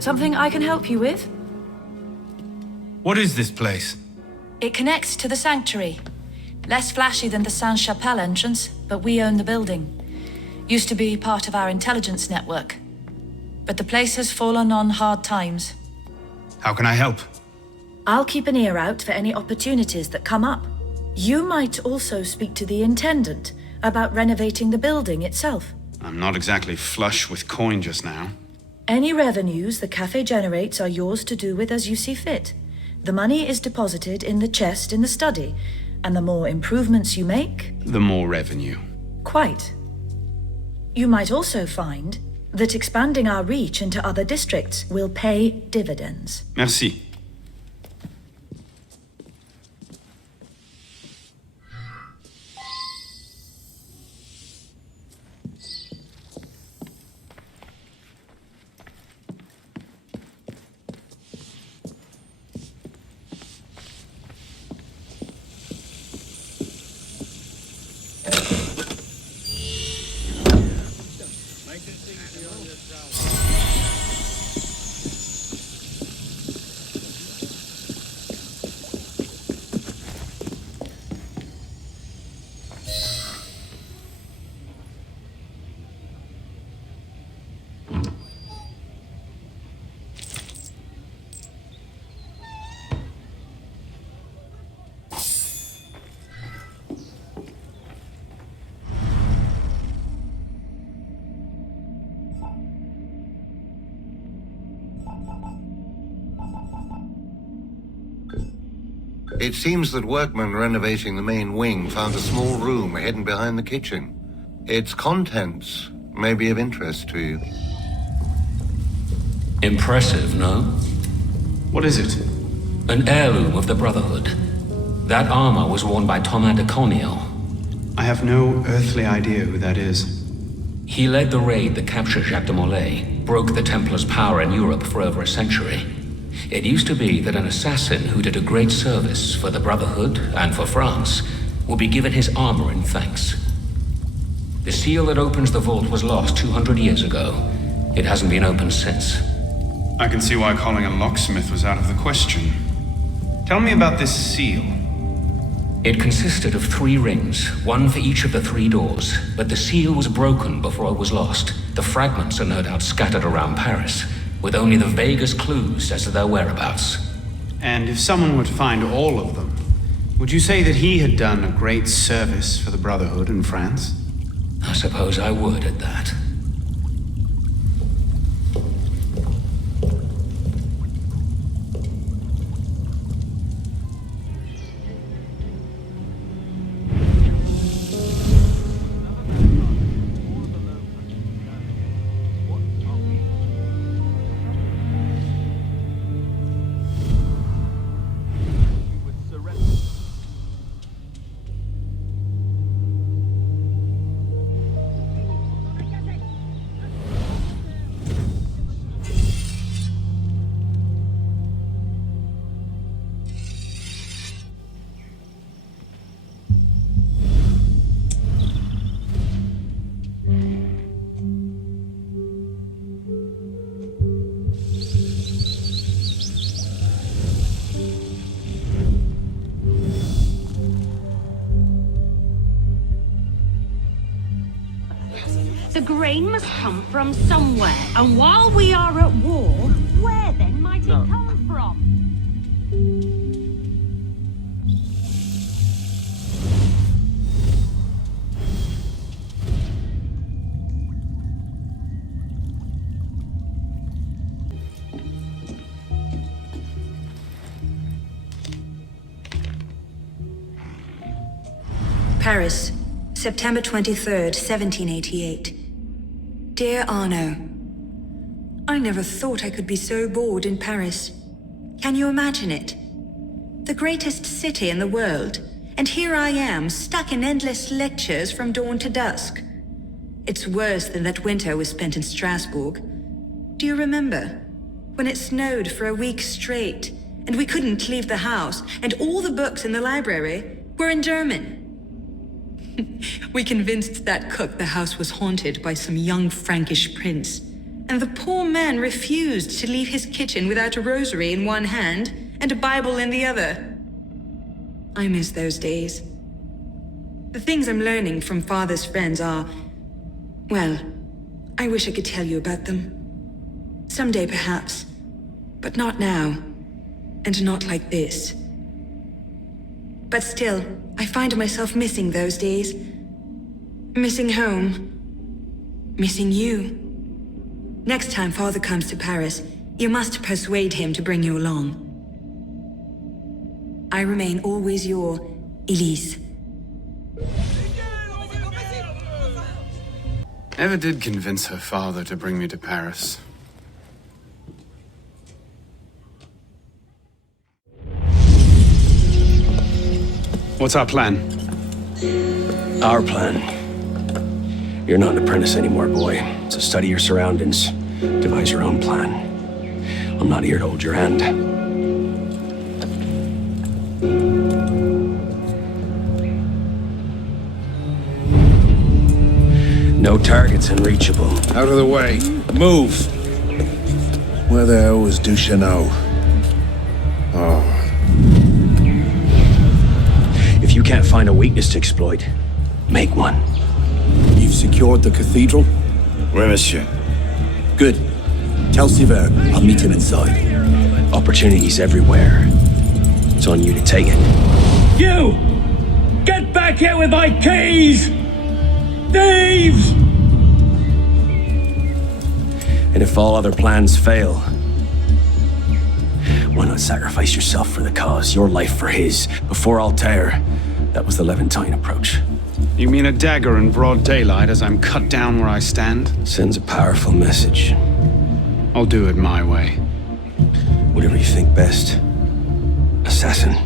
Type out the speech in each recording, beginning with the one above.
Something I can help you with? What is this place? It connects to the sanctuary. Less flashy than the Sainte-Chapelle entrance, but we own the building. Used to be part of our intelligence network. But the place has fallen on hard times. How can I help? I'll keep an ear out for any opportunities that come up. You might also speak to the Intendant about renovating the building itself. I'm not exactly flush with coin just now. Any revenues the cafe generates are yours to do with as you see fit. The money is deposited in the chest in the study, and the more improvements you make... The more revenue. Quite. You might also find that expanding our reach into other districts will pay dividends. Merci. It seems that workmen renovating the main wing found a small room hidden behind the kitchen. Its contents may be of interest to you. Impressive, no? What is it? An heirloom of the Brotherhood. That armor was worn by Thomas de Corniel. I have no earthly idea who that is. He led the raid that captured Jacques de Molay, broke the Templars' power in Europe for over a century. It used to be that an assassin who did a great service for the Brotherhood and for France would be given his armor in thanks. The seal that opens the vault was lost 200 years ago. It hasn't been opened since. I can see why calling a locksmith was out of the question. Tell me about this seal. It consisted of 3 rings, one for each of the 3 doors, but the seal was broken before it was lost. The fragments are no doubt scattered around Paris, with only the vaguest clues as to their whereabouts. And if someone were to find all of them, would you say that he had done a great service for the Brotherhood in France? I suppose I would at that. The grain must come from somewhere, and while we are at war, where then might it come from? Paris, September 23rd, 1788. Dear Arno, I never thought I could be so bored in Paris. Can you imagine it? The greatest city in the world, and here I am, stuck in endless lectures from dawn to dusk. It's worse than that winter we spent in Strasbourg. Do you remember? When it snowed for a week straight, and we couldn't leave the house, and all the books in the library were in German. We convinced that cook the house was haunted by some young Frankish prince, and the poor man refused to leave his kitchen without a rosary in one hand and a Bible in the other. I miss those days. The things I'm learning from Father's friends are... well, I wish I could tell you about them. Someday, perhaps. But not now. And not like this. But still, I find myself missing those days. Missing home. Missing you. Next time Father comes to Paris, you must persuade him to bring you along. I remain always your Elise. Never did convince her father to bring me to Paris. What's our plan? Our plan. You're not an apprentice anymore, boy. So study your surroundings. Devise your own plan. I'm not here to hold your hand. No targets unreachable. Out of the way. Move! Where the hell was Duchesneau? Oh. If you can't find a weakness to exploit, make one. You've secured the cathedral? Oui, monsieur. Good. Tell Sivert I'll meet him inside. Opportunities everywhere. It's on you to take it. You! Get back here with my keys! Thieves! And if all other plans fail, why not sacrifice yourself for the cause, your life for his? Before Altair, that was the Levantine approach. You mean a dagger in broad daylight as I'm cut down where I stand? Sends a powerful message. I'll do it my way. Whatever you think best, assassin.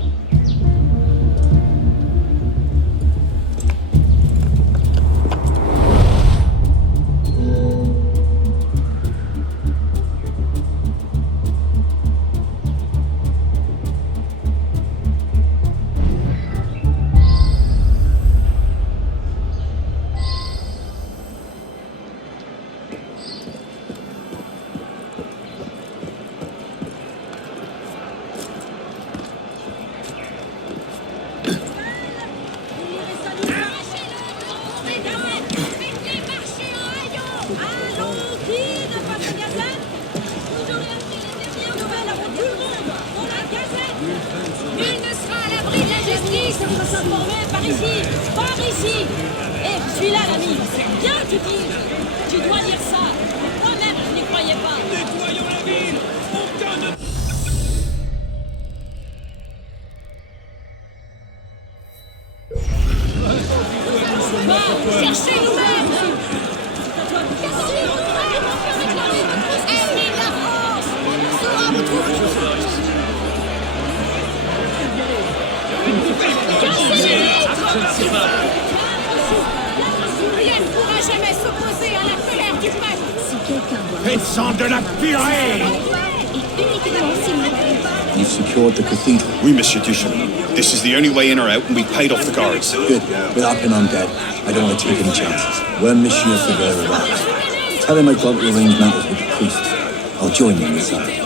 You've secured the cathedral? Oui, Monsieur Duchesneau. This is the only way in or out, and we've paid off the guards. Good. Without being undead, I don't want to take any chances. When Monsieur Sivert arrives, tell him I've got to arrange matters with the priests. I'll join you inside.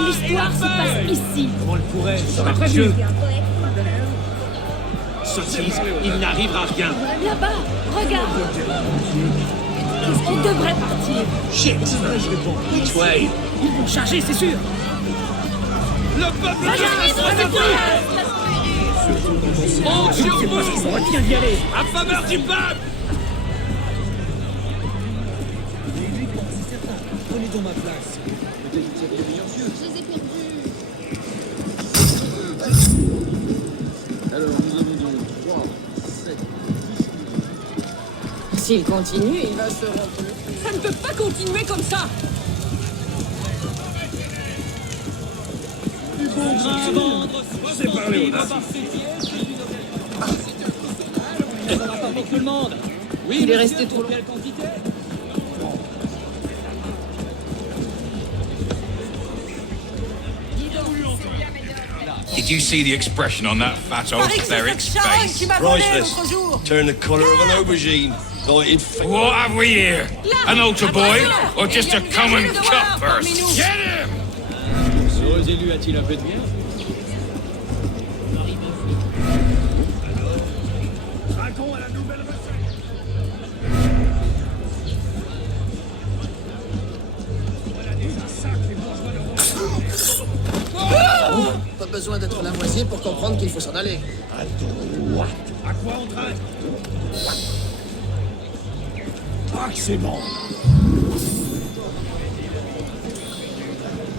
L'histoire se passe ici. On le pourrait, ça va être Dieu. Sottise, il n'arrivera rien. Là-bas, regarde. On devrait partir. Shit. Which way? Ils vont charger, c'est sûr. Le peuple de monte sur vous. On retient d'y aller. À faveur du peuple. Prenez donc ma place. Peut-être que vous avez meilleurs yeux. Je les ai perdus. Alors, nous avons donc 3, 7, 10. S'il continue, il va se rendre. Ça ne peut pas continuer comme ça. à vendre. C'est parler au nazi. On n'en a pas pour tout le monde. Oui, il est resté trop long. Quelle quantité? Did you see the expression on that fat old cleric's face? Priceless. Turn the colour of an aubergine. What have we here? An altar boy? Or just a common cutpurse? Get him! Ce heureux élu a-t-il un peu de bien? Raconte à la nouvelle recette. Pas besoin d'être lamoisier pour comprendre qu'il faut s'en aller. À quoi on traîne? Ah, que c'est bon.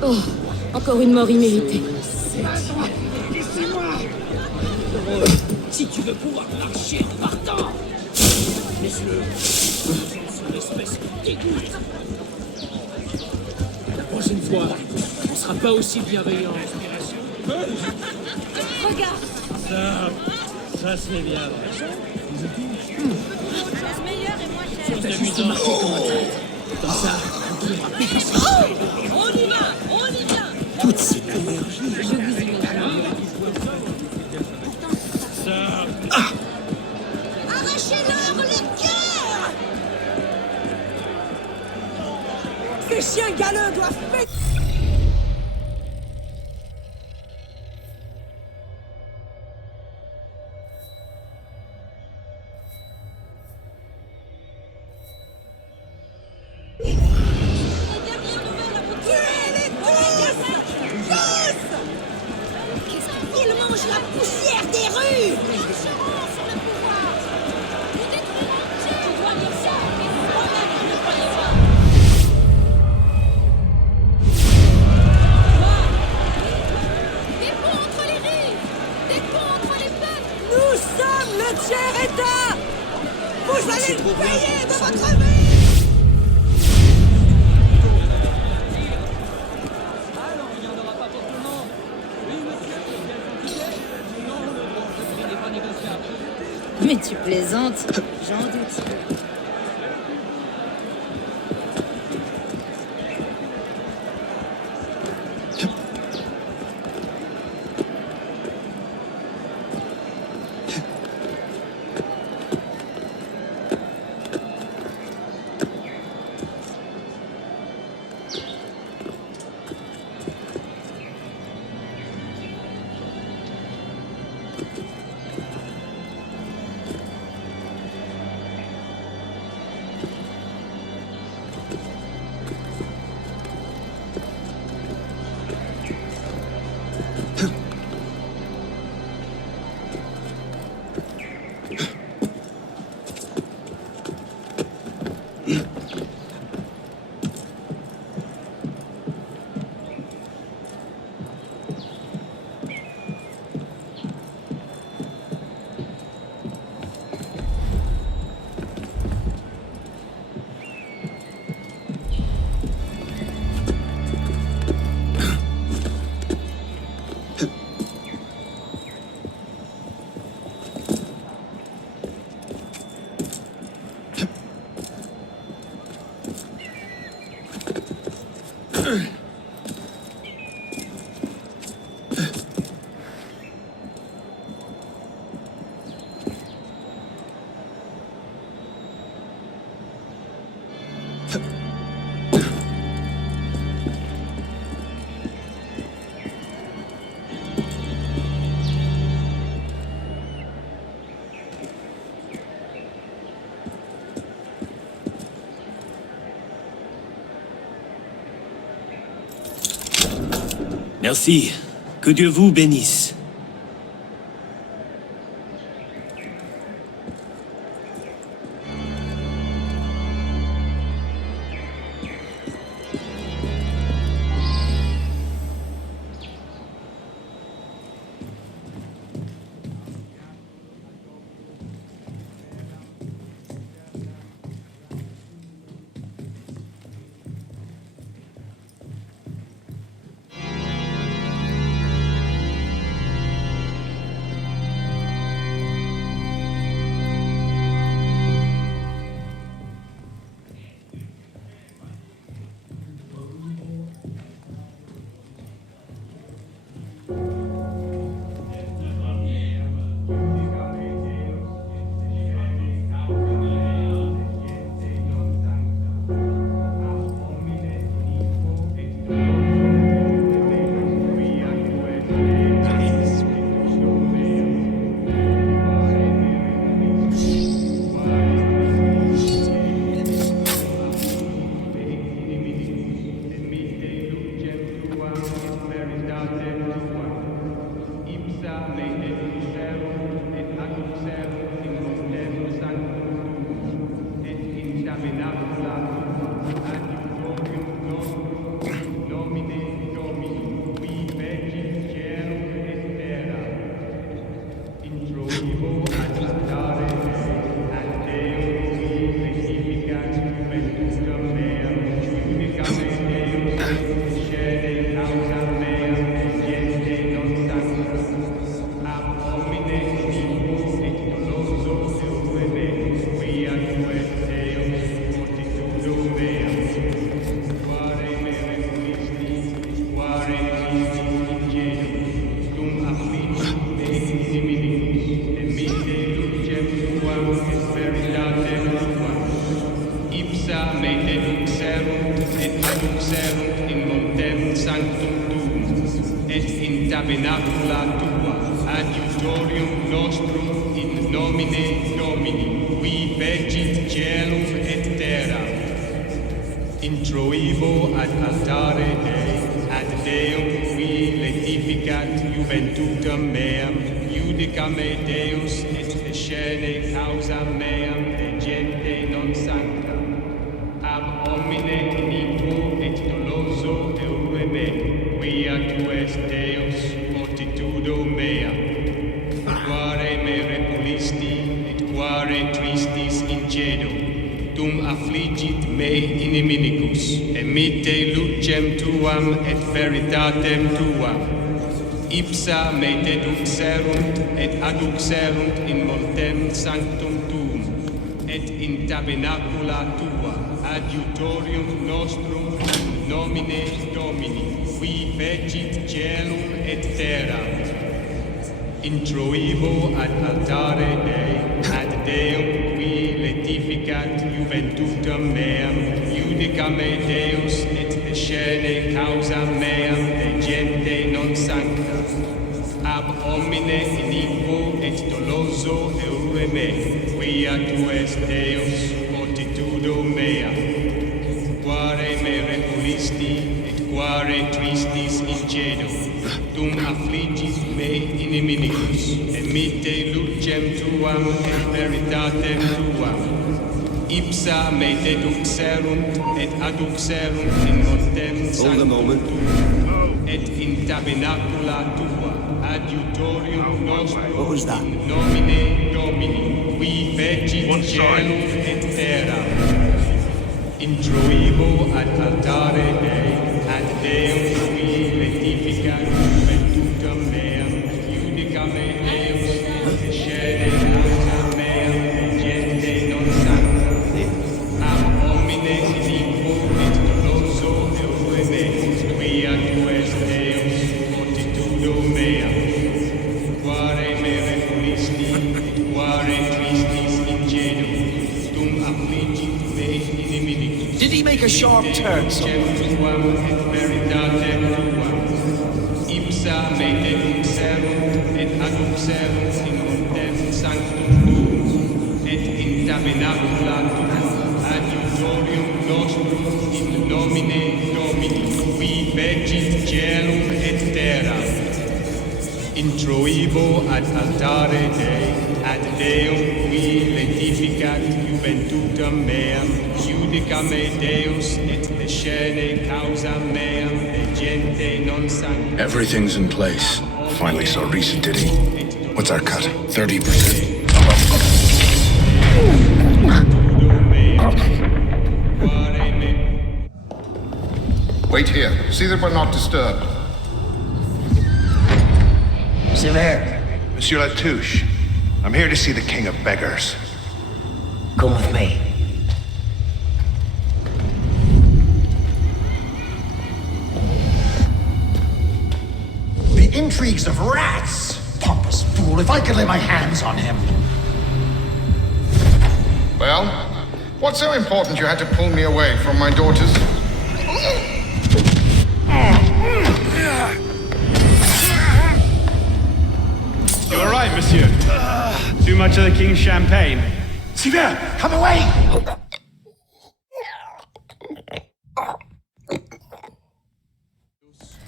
Oh, encore une mort imméritée. Si tu veux pouvoir marcher en partant, laisse-le. Son espèce dégoûte. La prochaine fois, on sera pas aussi bienveillant. Regarde. Ça c'est bien. Place meilleure et moins chère. C'est amusant comme un traître. Comme ça, on trouvera plus facile. On y va, on y vient. Toute cette énergie. Je vous imagine. Arrachez-leur les cœurs! Ces chiens galeux doivent payer! Tuez-les tous! Ils mangent la poussière des rues! Nous sommes le tiers-État! Vous allez le payer de votre vie! Alors, il n'y en aura pas pour tout le monde. Oui, monsieur, quelle quantité? Non, le prix n'est pas négociable. Mais tu plaisantes, j'en doute. Merci. Que Dieu vous bénisse. me deduxerunt et adduxerunt in montem sanctum tuum, et in tabernacula tua, adiutorium nostrum in nomine Domini, qui vegit caelum et terra. Introivo ad altare Dei, ad Deum qui letificat juventutem meam, judicame Deus et descene causa meam de gente non sancta. Ab homine iniquo et doloso eure me, quia tu es Deus, fortitudo mea. Quare me repulisti, et quare tristis incedo, tum affligit me iniminicus, emitte lucem tuam et veritatem tuam. Ipsa me deduxerunt et adduxerunt in montem sanctum tuum, et in tabernacula tua, adiutorium nostrum in nomine Domini, qui vegit caelum et terra. Introivo ad altare Dei, ad Deum qui letificat juventutem meam, judicame Deus et descene causa meam de gente non sancta. Ab homine iniquo et doloso eure me, quia tu es Deus, fortitudo mea. Quare me repulisti et quare tristis incedo, tum affligit me iniminicus, emitte lucem tuam et veritatem tuam. Ipsa me deduxerunt et adduxerunt in montem sanctum tuum, et in tabernacula tua, adiutorium nostrum in nomine Domini, qui vegit caelum et terra. Introivo ad altare Dei, ad Deum qui letificat juventutem meam, judicame Deus et descene causa meam de gente non sancta. Ab homine iniquo et doloso eure me, quia tu es Deus, fortitudo mea. Quare me repulisti et quare tristis incedo, tum affligit me iniminicus. Did he make a sharp turn, son? Ipsa me deduxerunt et adduxerunt in montem sanctum tuum, et in tabernacula tua, adiutorium nostrum in nomine Domini, qui vegit caelum et terra. Introivo ad altare Dei, ad Deum qui letificat juventutem meam, judicame Deus et descene causa meam de gente non sancta. Everything's in place. Finally saw Risa, did he? What's our cut? 30%? Wait here. See that we're not disturbed. Sivert. Monsieur Latouche, I'm here to see the King of Beggars. Come with me. The intrigues of rats! Pompous fool, if I could lay my hands on him. Well, what's so important you had to pull me away from my daughters? You're right, monsieur. Too much of the king's champagne. Sivert, come away!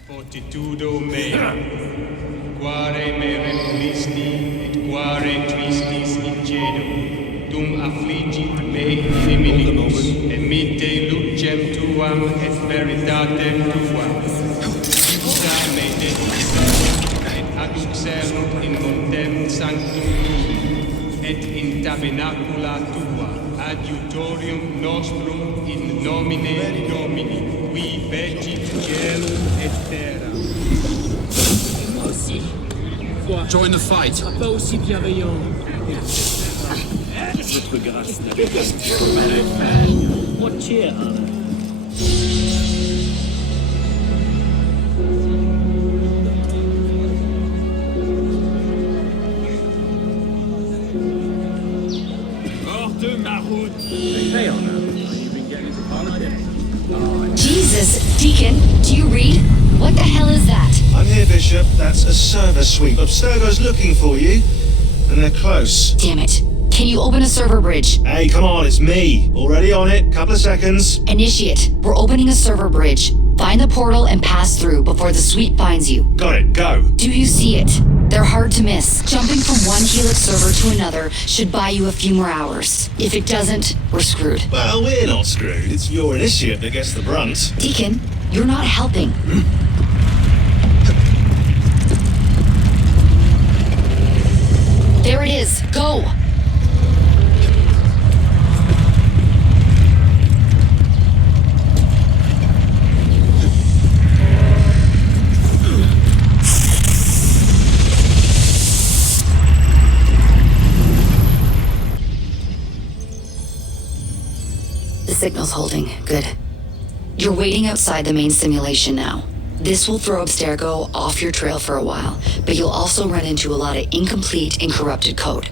Fortitudo mea, quare me repulisti et quare tristis incedo, tum affligit me iniminicus, emitte lucem tuam et veritatem tuam. Ipsa me deduxerunt et adduxerunt in montem sanctum tuum, et in tabernacula tua, adiutorium nostrum in nomine Domini, qui vegit caelum et terra. Moi aussi. Join the fight. Pas aussi bienveillant. Votre grâce n'avait pas What cheer? Hors de ma route. Hey, Anna, you've been getting Jesus. Deacon, do you read? What the hell is that? I'm here, Bishop. That's a server sweep. Abstergo's looking for you, and they're close. Damn it. Can you open a server bridge? Hey, come on, it's me. Already on it. Couple of seconds. Initiate. We're opening a server bridge. Find the portal and pass through before the sweep finds you. Got it. Go. Do you see it? They're hard to miss. Jumping from one Helix server to another should buy you a few more hours. If it doesn't, we're screwed. Well, we're not screwed. It's your initiate that gets the brunt. Deacon, you're not helping. There it is. Go! The signal's holding. Good. You're waiting outside the main simulation now. This will throw Abstergo off your trail for a while, but you'll also run into a lot of incomplete and corrupted code.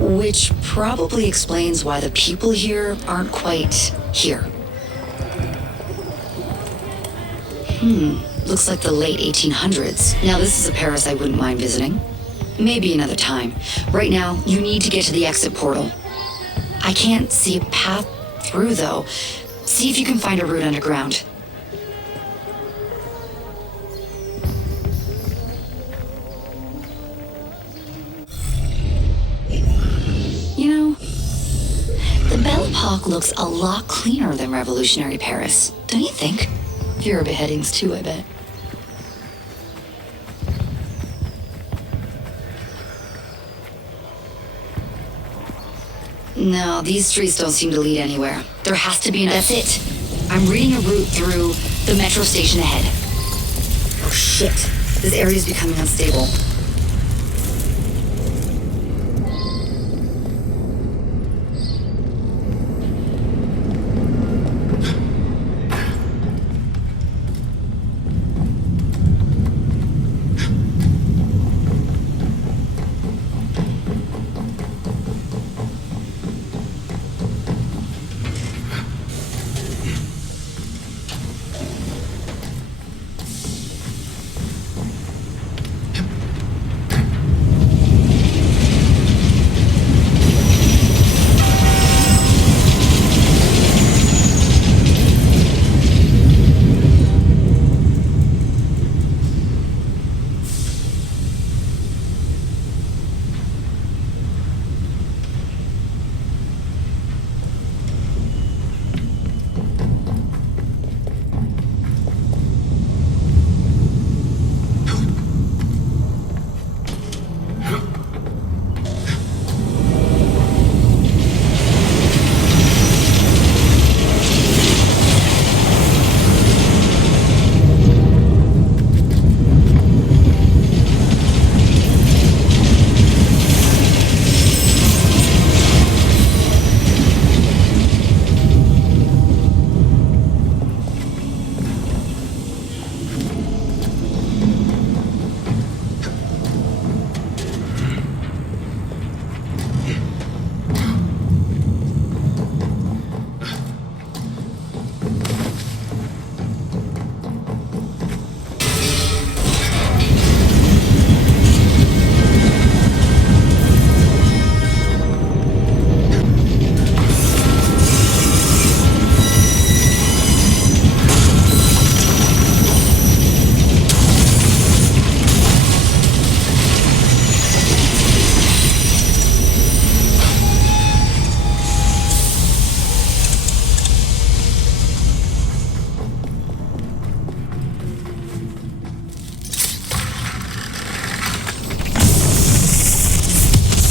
Which probably explains why the people here aren't quite here. Looks like the late 1800s. Now this is a Paris I wouldn't mind visiting. Maybe another time. Right now, you need to get to the exit portal. I can't see a path through though. See if you can find a route underground. You know, the Belle Epoque looks a lot cleaner than revolutionary Paris, don't you think? Fewer beheadings too, I bet. No, these streets don't seem to lead anywhere. There has to be an... That's it. I'm reading a route through the metro station ahead. Oh shit. This area's becoming unstable.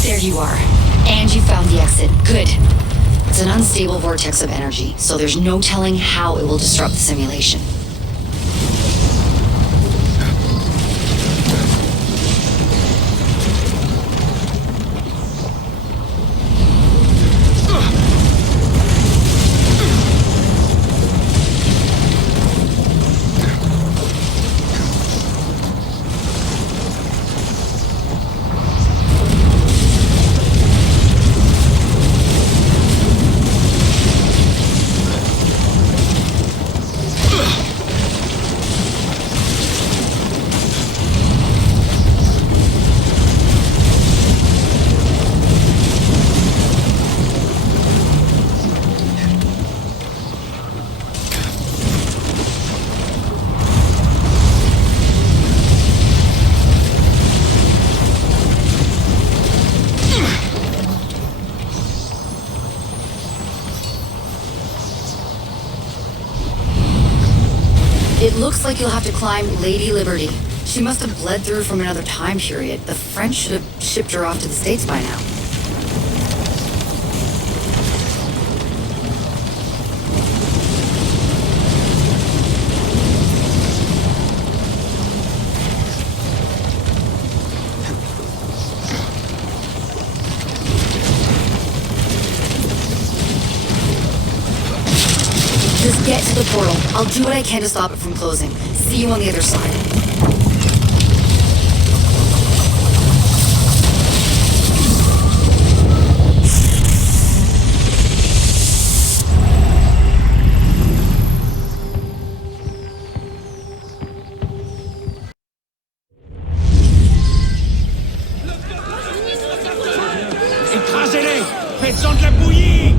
There you are. And you found the exit. Good. It's an unstable vortex of energy, so there's no telling how it will disrupt the simulation. It looks like you'll have to climb Lady Liberty. She must have bled through from another time period. The French should have shipped her off to the States by now. Just get to the portal. I'll do what I can to stop it from closing. See you on the other side. Écrasez-les! Faites-en de la bouillie!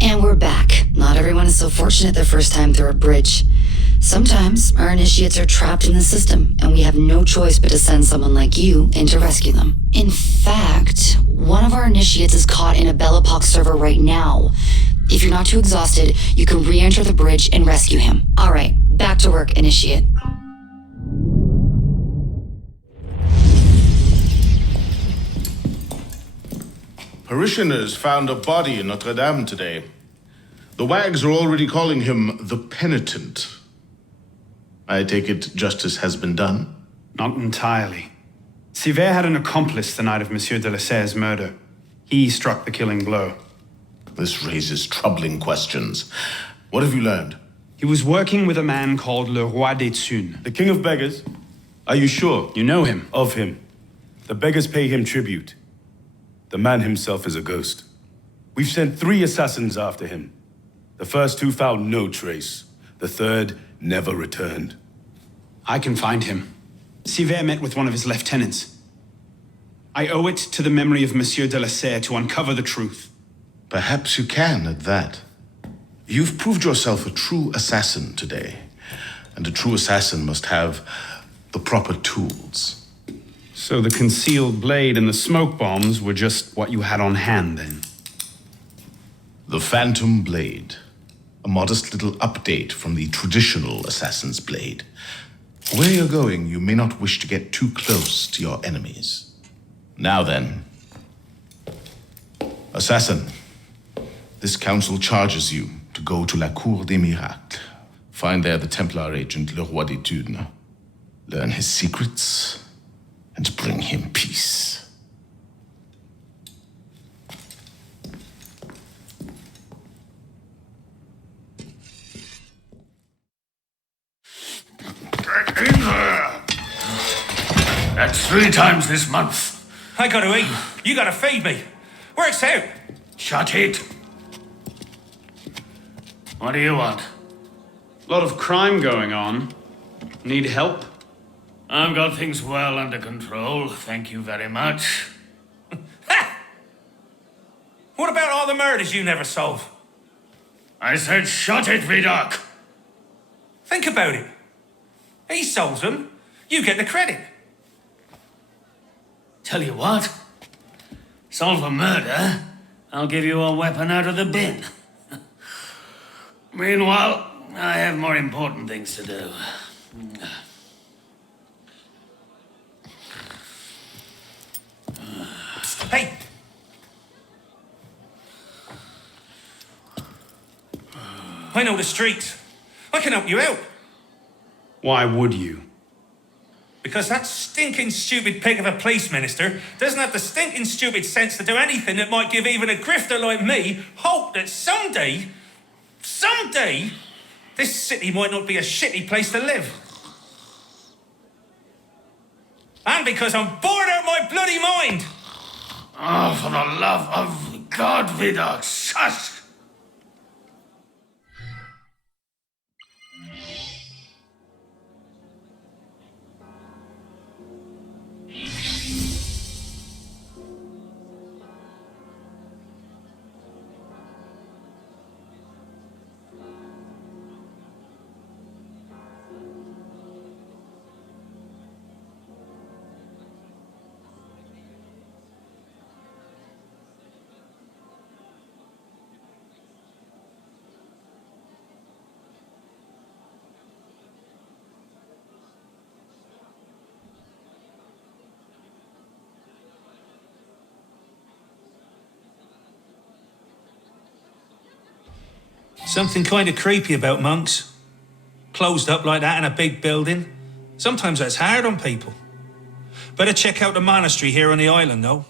And we're back. Not everyone is so fortunate their first time through a bridge. Sometimes our initiates are trapped in the system, and we have no choice but to send someone like you in to rescue them. In fact, one of our initiates is caught in a Bellapox server right now. If you're not too exhausted, you can re-enter the bridge and rescue him. Alright, back to work, initiate. Parishioners found a body in Notre Dame today. The wags are already calling him the Penitent. I take it justice has been done? Not entirely. Sivert had an accomplice the night of Monsieur de Lasserre's murder. He struck the killing blow. This raises troubling questions. What have you learned? He was working with a man called Le Roi des Thunes. The King of Beggars? Are you sure? You know him? Of him. The beggars pay him tribute. The man himself is a ghost. We've sent 3 assassins after him. The first 2 found no trace. The third never returned. I can find him. Sivert met with one of his lieutenants. I owe it to the memory of Monsieur de Lasserre to uncover the truth. Perhaps you can at that. You've proved yourself a true assassin today. And a true assassin must have the proper tools. So the concealed blade and the smoke bombs were just what you had on hand, then? The Phantom Blade. A modest little update from the traditional assassin's blade. Where you're going, you may not wish to get too close to your enemies. Now then. Assassin, this council charges you to go to La Cour des Miracles. Find there the Templar agent, Le Roi des Thunes. Learn his secrets and bring him peace. Get in there! That's 3 times this month. I gotta eat. You gotta feed me. Works out. Shut it. What do you want? A lot of crime going on. Need help? I've got things well under control, thank you very much. What about all the murders you never solve? I said shut it, Vidocq! Think about it. He solves them. You get the credit. Tell you what. Solve a murder, I'll give you a weapon out of the bin. Meanwhile, I have more important things to do. Hey! I know the streets. I can help you out. Why would you? Because that stinking stupid pig of a police minister doesn't have the stinking stupid sense to do anything that might give even a grifter like me hope that someday, this city might not be a shitty place to live. And because I'm bored out of my bloody mind! Oh, for the love of God, Vidocq, shush! Something kind of creepy about monks. Closed up like that in a big building. Sometimes that's hard on people. Better check out the monastery here on the island, though.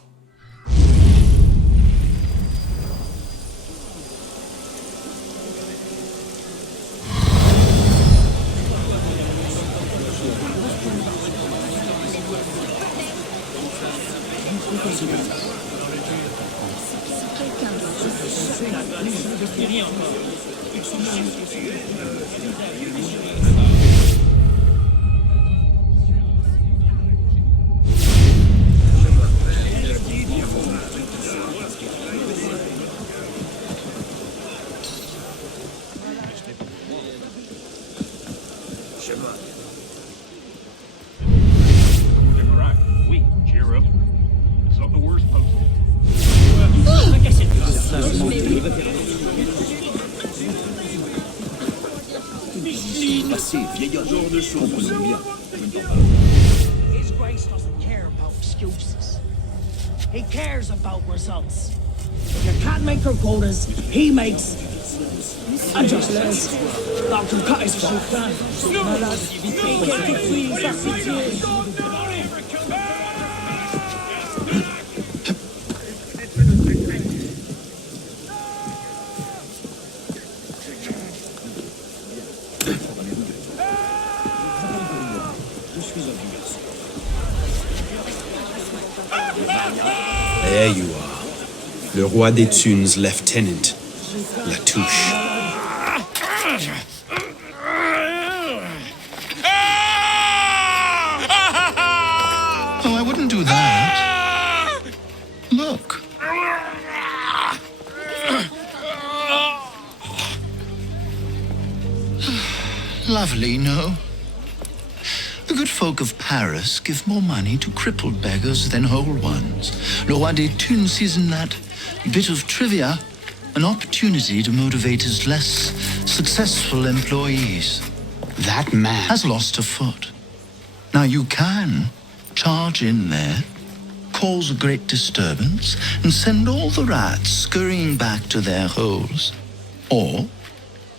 His Grace doesn't care about excuses. He cares about results. If you can't make your quotas, he makes adjustments. Dr. Cut his There you are. Le Roi des Thunes' lieutenant, Latouche. Oh, I wouldn't do that. Look. Lovely, no? The good folk of Paris give more money to crippled beggars than whole ones. Le Roi des Thunes sees in that bit of trivia an opportunity to motivate his less successful employees. That man has lost a foot. Now you can charge in there, cause a great disturbance, and send all the rats scurrying back to their holes. Or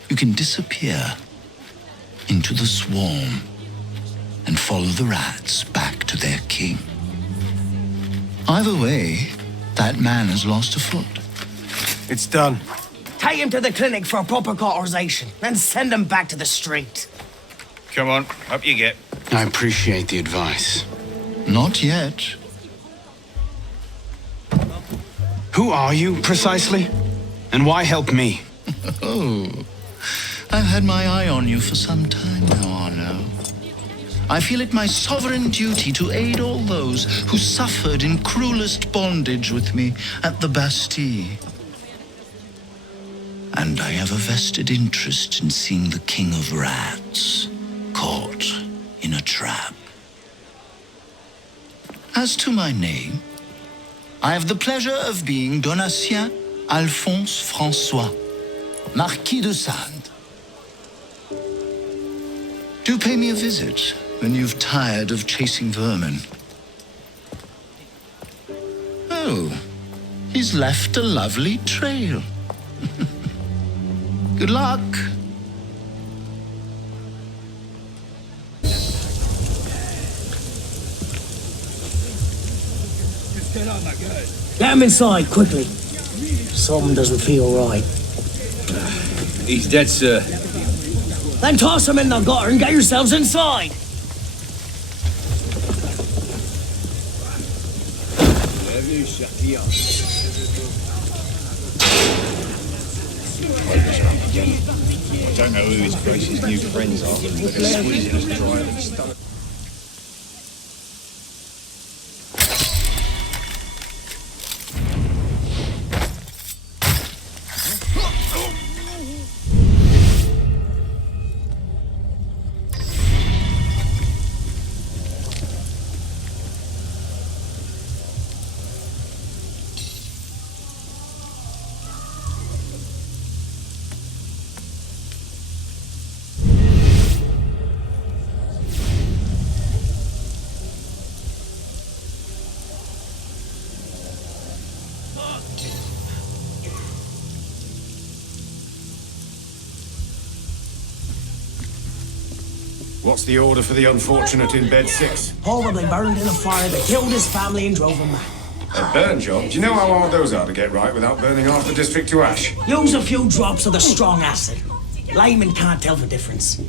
you can disappear into the swarm and follow the rats back to their king. Either way, that man has lost a foot. It's done. Take him to the clinic for a proper cauterization, then send him back to the street. Come on, up you get. I appreciate the advice. Not yet. Who are you, precisely? And why help me? Oh, I've had my eye on you for some time now, Arno. I feel it my sovereign duty to aid all those who suffered in cruelest bondage with me at the Bastille. And I have a vested interest in seeing the King of Rats caught in a trap. As to my name, I have the pleasure of being Donatien Alphonse François, Marquis de Sade. Do pay me a visit when you've tired of chasing vermin. Oh, he's left a lovely trail. Good luck. Get him inside, quickly. Something doesn't feel right. He's dead, sir. Then toss him in the gutter and get yourselves inside. I don't know who his Grace's new friends are, but they're squeezing us dry on his stomach. What's the order for the unfortunate in bed 6? Horribly burned in a fire that killed his family and drove him mad. A burn job? Do you know how hard those are to get right without burning half the district to ash? Use a few drops of the strong acid. Layman can't tell the difference.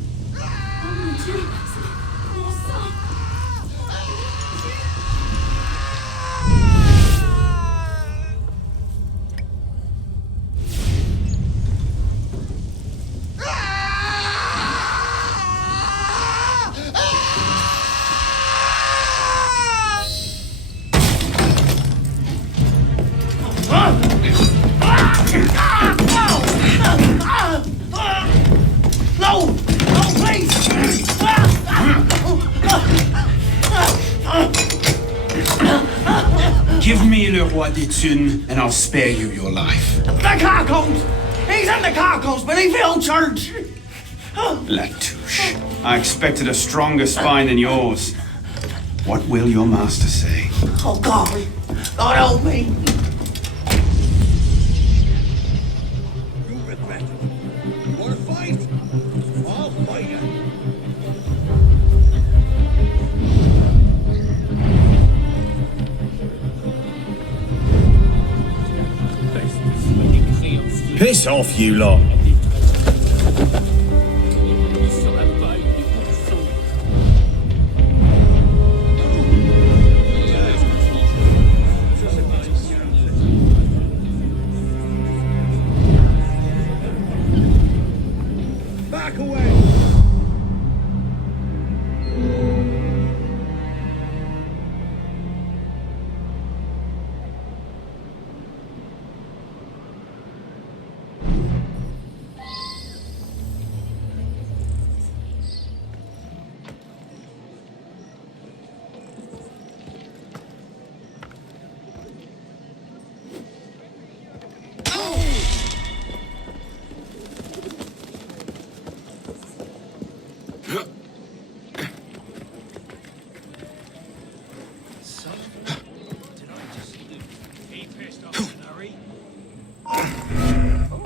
No! No, please! Give me Le Roi des Thunes, and I'll spare you your life. The carcos! He's in the carcos, but he fell church! Latouche, I expected a stronger spine than yours. What will your master say? Oh, God! God help me! You regret it. You want to fight? I'll fight you. Piss off, you lot. Back away!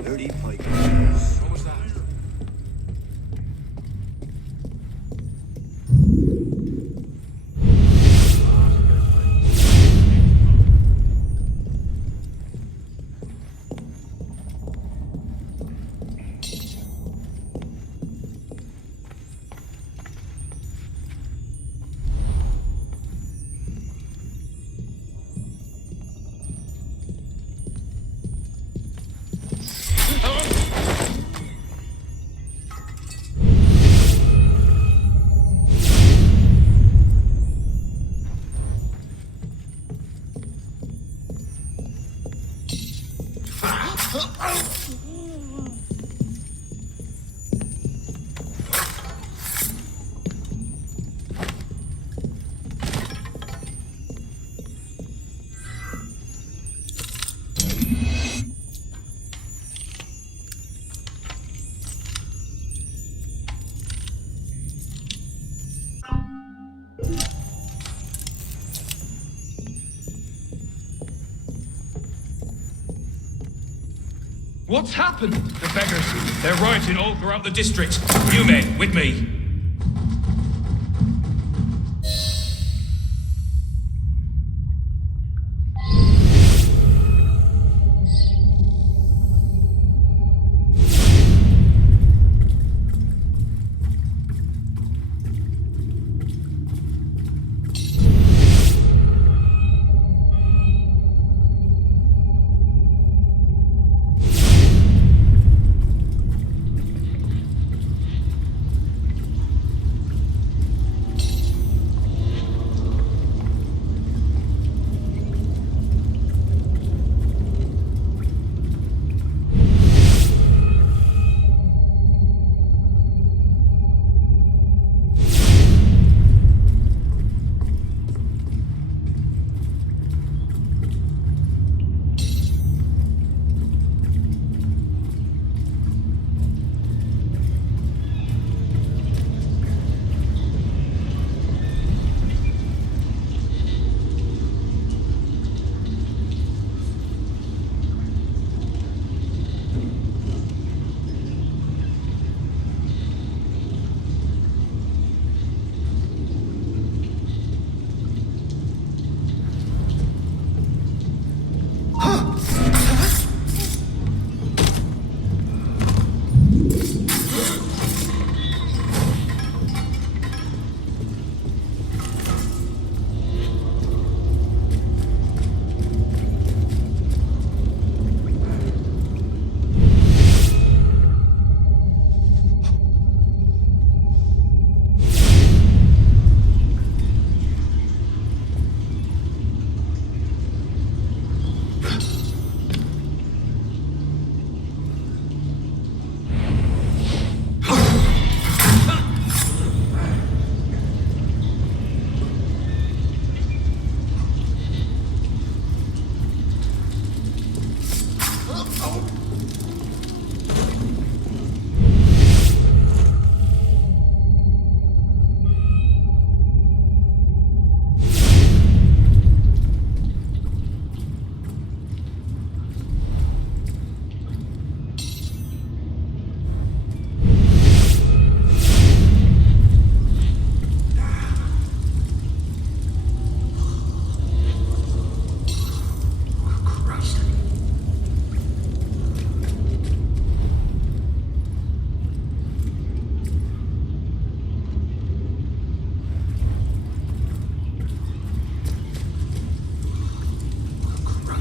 Dirty pike. What was that? What's happened? The beggars. They're rioting all throughout the district. You men, with me.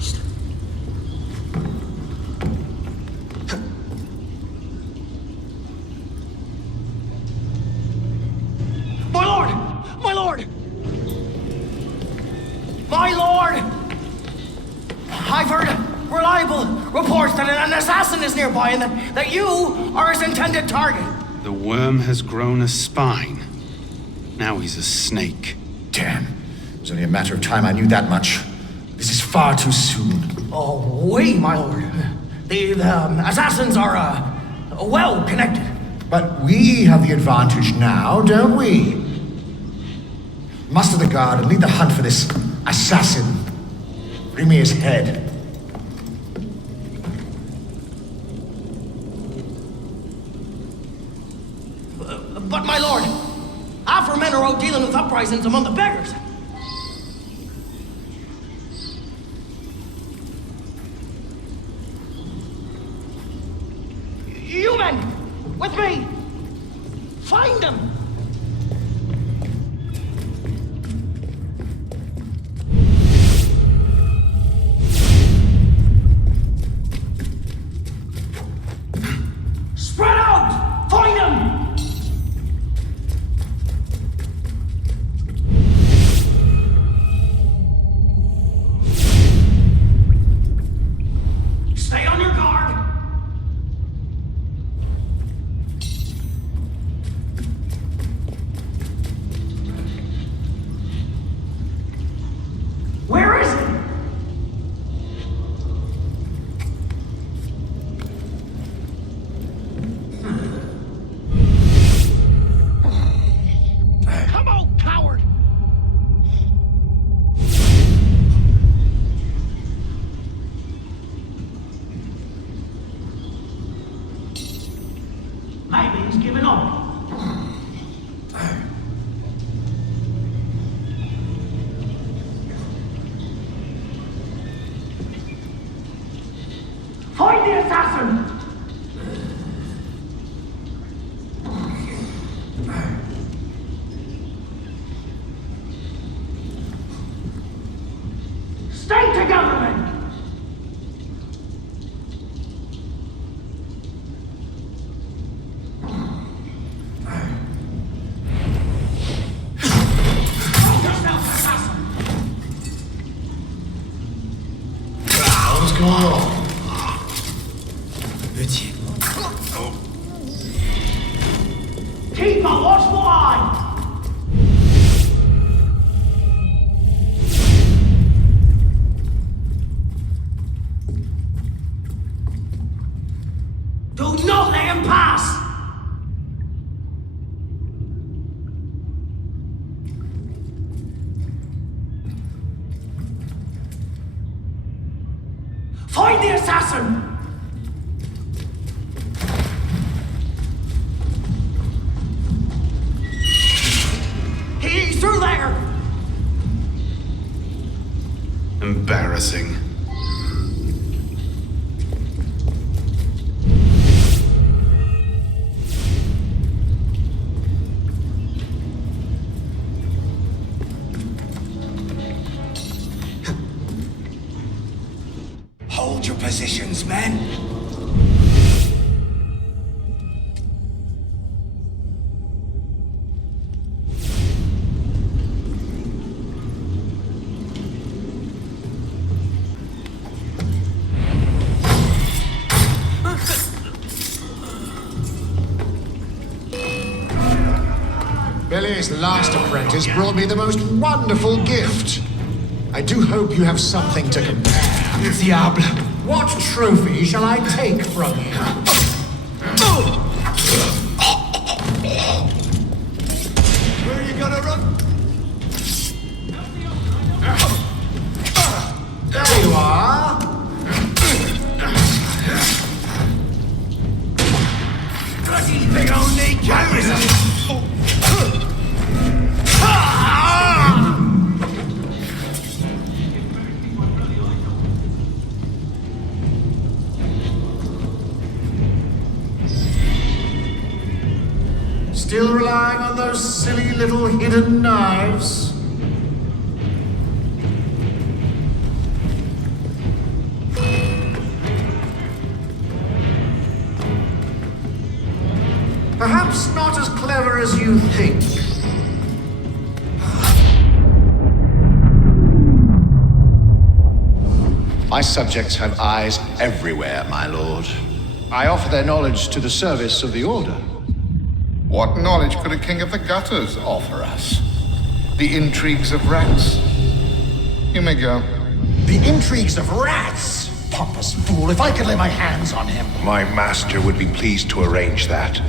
Christ. My lord! My lord! My lord! I've heard reliable reports that an assassin is nearby and that you are his intended target. The worm has grown a spine. Now he's a snake. Damn. It was only a matter of time I knew that much. This is far too soon. Oh, wait, my lord. The assassins are, well connected. But we have the advantage now, don't we? Muster the guard and lead the hunt for this assassin. Bring me his head. But, my lord, our men are out dealing with uprisings among the beggars. You men, with me, find them. Spread out! Find them! Stay on your guard! Where is it? Come on, coward! Maybe he's giving up. Find the assassin! Stay together, men! Yourself, assassin! What's going on? Keep a watchful eye! Do not let him pass! Find the assassin! He's through there! Embarrassing. Hold your positions, men. Billy's last apprentice brought me the most wonderful gift. I do hope you have something to compare. Diable! What trophy shall I take from you? Where are you gonna run? There you are. Bloody big old knee cameras! Still relying on those silly little hidden knives? clever as you think. My subjects have eyes everywhere, my lord. I offer their knowledge to the service of the Order. What knowledge could a king of the gutters offer us? The intrigues of rats? You may go. The intrigues of rats? Pompous fool, if I could lay my hands on him. My master would be pleased to arrange that.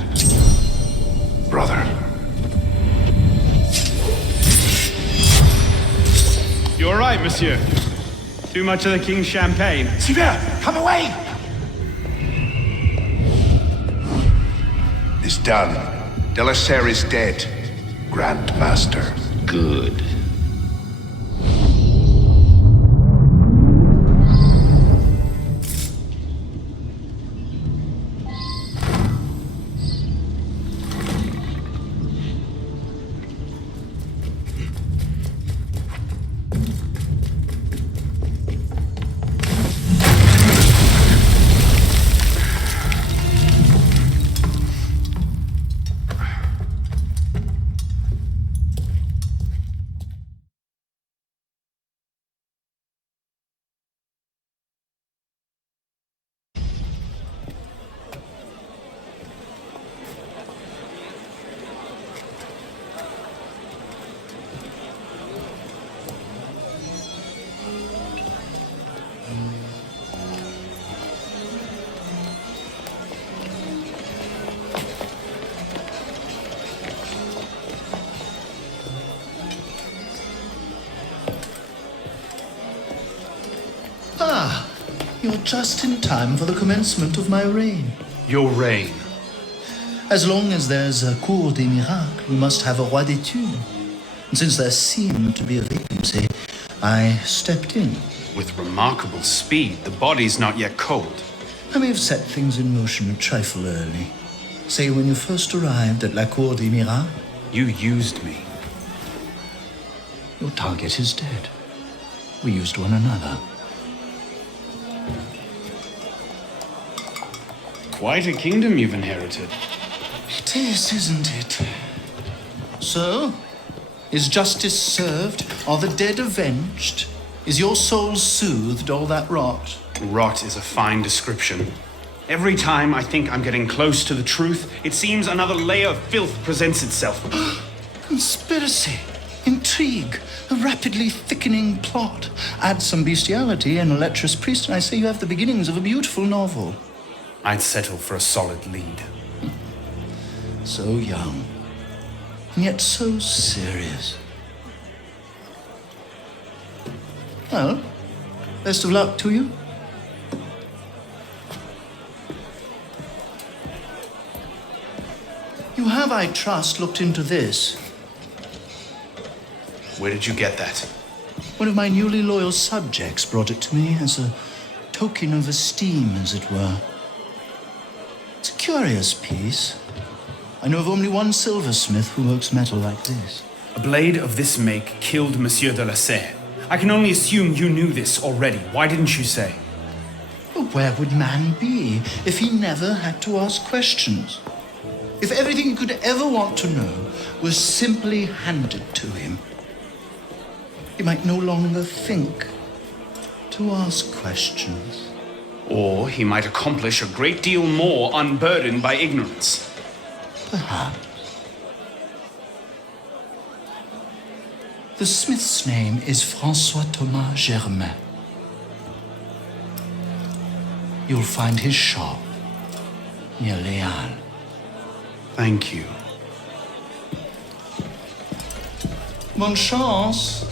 Brother. You're right, monsieur. Too much of the king's champagne. Sylvain, come away! It's done. Delaserre is dead. Grand Master. Good. Ah, you're just in time for the commencement of my reign. Your reign? As long as there's a Cour des Miracles, we must have a Roi d'Etude. And since there seemed to be a vacancy, I stepped in. With remarkable speed. The body's not yet cold. I may have set things in motion a trifle early. Say, when you first arrived at La Cour des Miracles. You used me. Your target is dead. We used one another. Quite a kingdom you've inherited. It is, isn't it? So, is justice served? Are the dead avenged? Is your soul soothed, all that rot? Rot is a fine description. Every time I think I'm getting close to the truth, it seems another layer of filth presents itself. Conspiracy, intrigue, a rapidly thickening plot. Add some bestiality and a lecherous priest, and I say you have the beginnings of a beautiful novel. I'd settle for a solid lead. So young, and yet so serious. Well, best of luck to you. You have, I trust, looked into this. Where did you get that? One of my newly loyal subjects brought it to me as a token of esteem, as it were. It's a curious piece. I know of only one silversmith who works metal like this. A blade of this make killed Monsieur de la Serre. I can only assume you knew this already. Why didn't you say? Well, where would man be if he never had to ask questions? If everything he could ever want to know was simply handed to him, he might no longer think to ask questions. Or he might accomplish a great deal more unburdened by ignorance. Perhaps. The smith's name is Francois Thomas Germain. You'll find his shop near Les Halles. Thank you. Bonne chance.